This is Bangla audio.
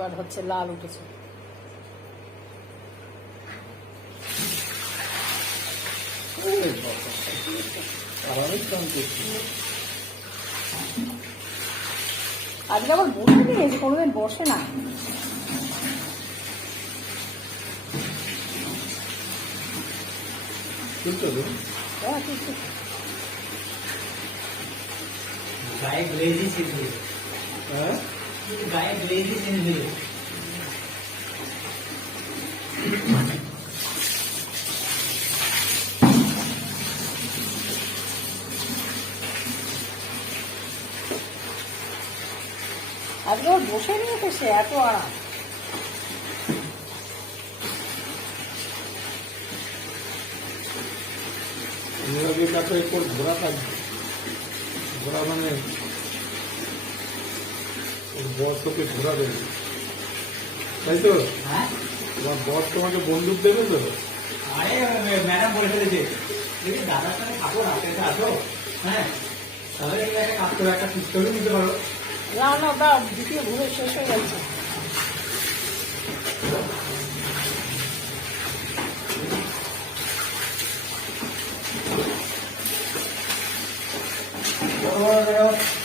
এবার হচ্ছে লাল উঠেছে। আজকে আবার বসে নিয়েছে, কোনোদিন বসে না। হ্যাঁ ঠিক ঠিক। गाय ग्लेजी चिन्ह है, गाय ग्लेजी चिन्ह है। আজকে ওর বসে নিয়েছে, সে এত আরাম। ঘোরা থাকবে, ঘোরা মানে বস তোকে ঘোরা দেবে, তাই তো? হ্যাঁ, তোমার বস তোমাকে বন্দুক দেবে তো? আরে ম্যাডাম বলে ফেলেছে, দেখি দাদার সঙ্গে খাবো, রাতে আসো। হ্যাঁ, তাহলে একটা কাজ করে একটা পিস্তলও নিতে পারো। না না, ওটা দ্বিতীয় ঘুরে শেষ হয়ে যাচ্ছে। বড় বড়